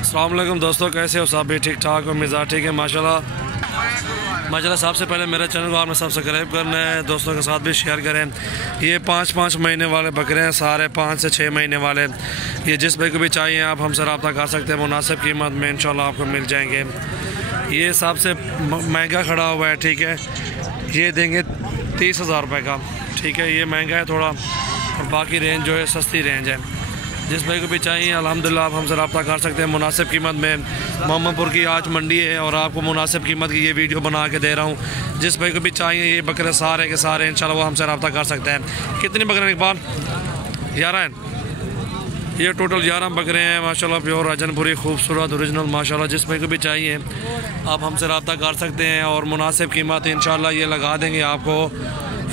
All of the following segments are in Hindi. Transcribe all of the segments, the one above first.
अस्सलाम वालेकुम दोस्तों, कैसे हो सब? भी ठीक ठाक हो? मिजाज ठीक है माशाल्लाह। सबसे पहले मेरे चैनल को आपने सब्सक्राइब करना है, दोस्तों के साथ भी शेयर करें। ये 5-5 महीने वाले बकरे हैं, सारे 5 से 6 महीने वाले। ये जिस भाई को भी चाहिए आप हमसे रब्ता कर सकते हैं, मुनासिब कीमत में इंशाल्लाह आपको मिल जाएंगे। ये सबसे महंगा खड़ा हुआ है, ठीक है, ये देंगे 30,000 रुपये का, ठीक है। ये महंगा है थोड़ा, और बाकी रेंज जो है सस्ती रेंज है। जिस भाई को भी चाहिए अल्हम्दुलिल्लाह आप हमसे रब्ता कर सकते हैं मुनासिब कीमत में। मोहम्मदपुर की आज मंडी है और आपको मुनासिब कीमत की ये वीडियो बना के दे रहा हूँ। जिस भाई को भी चाहिए ये बकरे सारे के सारे इंशाल्लाह वो हमसे रब्ता कर सकते हैं। कितने बकरे हैं इकबाल? 11 हैं। ये टोटल 11 बकरे हैं माशाल्लाह, प्योर राजनपुरी खूबसूरत ओरिजिनल माशाल्लाह। जिस भाई को भी चाहिए आप हमसे रब्ता कर सकते हैं और मुनासिब कीमत इंशाल्लाह ये लगा देंगे आपको।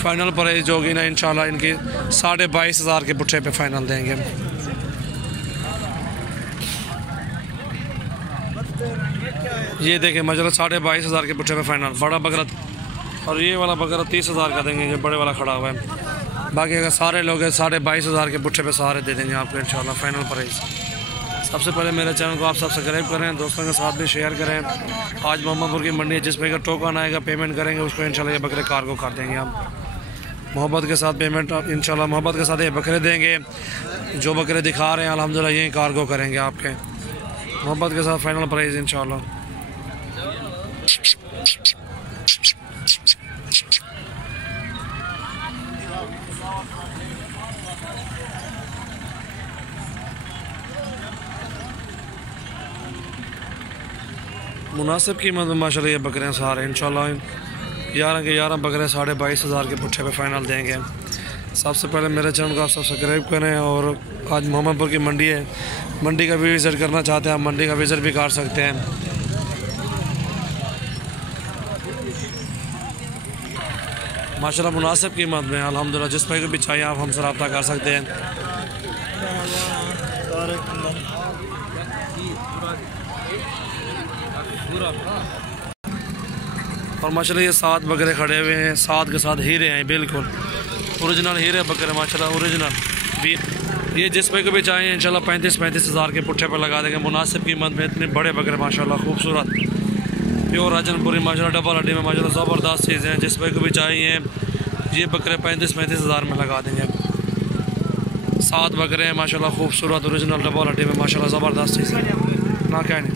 फ़ाइनल प्राइस जो होगी ना इंशाल्लाह इनकी 22,500 के पुट्ठे पे फ़ाइनल देंगे। ये देखें माशाल्लाह 22,500 के पुट्ठे पे फ़ाइनल। बड़ा बकरा और ये वाला बकरा 30,000 का देंगे, जो बड़े वाला खड़ा हुआ है। बाकी अगर सारे लोग 22,500 के पुट्ठे पे सारे दे देंगे आपको इंशाल्लाह फ़ाइनल प्राइस। सबसे पहले मेरे चैनल को आप सब्सक्राइब करें, दोस्तों के साथ भी शेयर करें। आज मोहम्मदपुर की मंडी है, जिस पे का टोकन आएगा पेमेंट करेंगे उसको इंशाल्लाह ये बकरे कार्गो कर देंगे हम। मोहब्बत के साथ पेमेंट इंशाल्लाह मोहब्बत के साथ ये बकरे देंगे। जो बकरे दिखा रहे हैं अल्हम्दुलिल्लाह यही कार्गो करेंगे आपके, मोहब्बत के साथ फ़ाइनल प्राइस इंशाल्लाह। मुनासिब कीमत में माशाल्लाह ये बकरे सारे इंशाल्लाह 11 के 11 बकरे 22,500 के पुट्ठे पे फ़ाइनल देंगे। सबसे पहले मेरे चैनल को आप सब्सक्राइब करें। और आज मोहम्मदपुर की मंडी है, मंडी का भी विज़िट करना चाहते हैं आप मंडी का विज़िट भी कर सकते हैं। माशाल्लाह मुनासिब कीमत में अल्हम्दुलिल्लाह जिस भाई को भी चाहिए आप हमसे रब्ता कर सकते हैं। और माशाल्लाह ये 7 बकरे खड़े हुए हैं, 7 के साथ हीरे हैं, बिल्कुल ओरिजिनल हीरे बकरे माशाल्लाह ओरिजिनल। ये जिस भाई को भी चाहिए इंशाल्लाह 35,000 के पुट्ठे पर लगा देंगे मुनासिब कीमत में। इतने बड़े बकरे माशाल्लाह खूबसूरत प्योर राजनपुरी माशाल्लाह डबल हड्डी में माशाल्लाह ज़बरदस्त चीज़ें हैं। जिस भाई को भी चाहिए ये बकरे 35,000 में लगा देंगे। 7 बकरे हैं माशाल्लाह खूबसूरत ओरिजिनल डबल हड्डी में माशाल्लाह ज़बरदस्त चीज़ें ना कहने।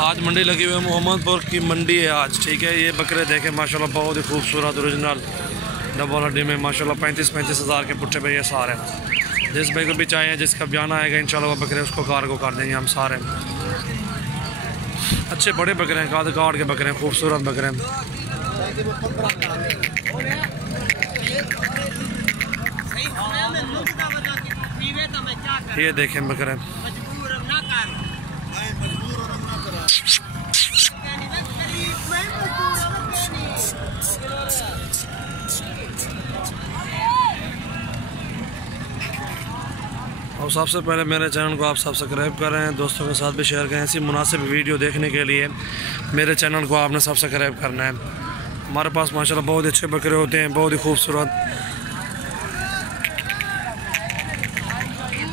आज मंडी लगी हुई है, मोहम्मदपुर की मंडी है आज, ठीक है। ये बकरे देखें माशाल्लाह बहुत ही खूबसूरत ओरिजिनल डबल हड्डी में माशाल्लाह 35,000 के पुट्ठे पे ये सारे। जिस भाई को भी चाहिए जिसका बयान आएगा इंशाल्लाह वो बकरे उसको कार्गो कर देंगे हम सारे। अच्छे बड़े बकरे हैं, काद काट के बकरे हैं, खूबसूरत बकरे हैं। ये देखें बकरे और सबसे पहले मेरे चैनल को आप सब्सक्राइब करें, दोस्तों के साथ भी शेयर करें। ऐसी मुनासिब वीडियो देखने के लिए मेरे चैनल को आपने सब्सक्राइब करना है। हमारे पास माशाल्लाह बहुत अच्छे बकरे होते हैं, बहुत ही खूबसूरत।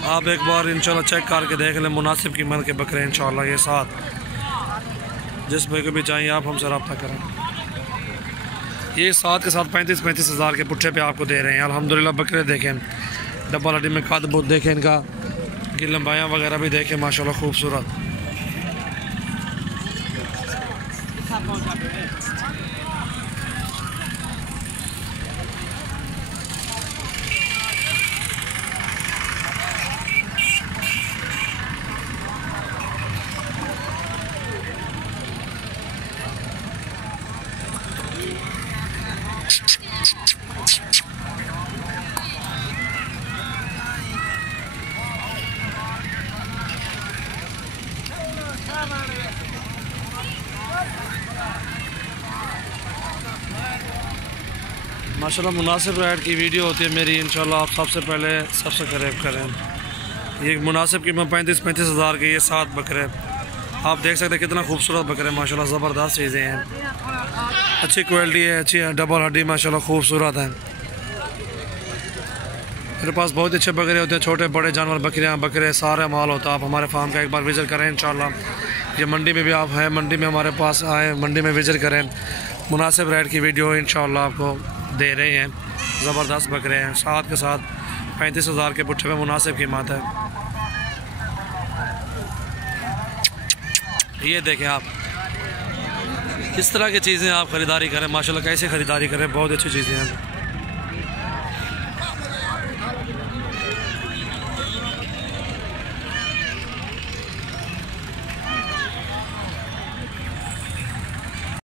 आप एक बार इंशाल्लाह चेक करके देख लें मुनासिब कीमत के बकरे इंशाल्लाह ये 7। जिस भाई को भी चाहिए आप हमसे रब्ता करें। ये 7 के साथ 35,000 के पुट्ठे पे आपको दे रहे हैं अल्हम्दुलिल्लाह। बकरे देखें डबल हड्डी में कद बुत देखें, इनका की लंबाइयाँ वगैरह भी देखें माशाल्लाह खूबसूरत। माशाल्लाह मुनासिब रेट की वीडियो होती है मेरी, इंशाल्लाह आप सबसे पहले सब्सक्राइब करें। ये मुनासिब कीमत 35 हज़ार के ये 7 बकरे। आप देख सकते हैं कितना खूबसूरत बकरे माशाल्लाह, ज़बरदस्त चीज़ें हैं, अच्छी क्वालिटी है, अच्छी है, डबल हड्डी माशाल्लाह खूबसूरत है। मेरे पास बहुत अच्छे बकरे होते हैं, छोटे बड़े जानवर, बकरियां बकरे सारे माल होता है। आप हमारे फार्म का एक बार विज़िट करें इंशाल्लाह। ये मंडी में भी आप हैं, मंडी में हमारे पास आए, मंडी में विज़िट करें, मुनासिब रेट की वीडियो इंशाल्लाह आपको दे रहे हैं। ज़बरदस्त बकरे हैं, साथ के साथ 35 हज़ार के पुट्ठे में मुनासिब कीमत है। ये देखें आप, इस तरह की चीज़ें आप ख़रीदारी करें माशाल्लाह, कैसे ख़रीदारी करें, बहुत अच्छी चीज़ें हैं।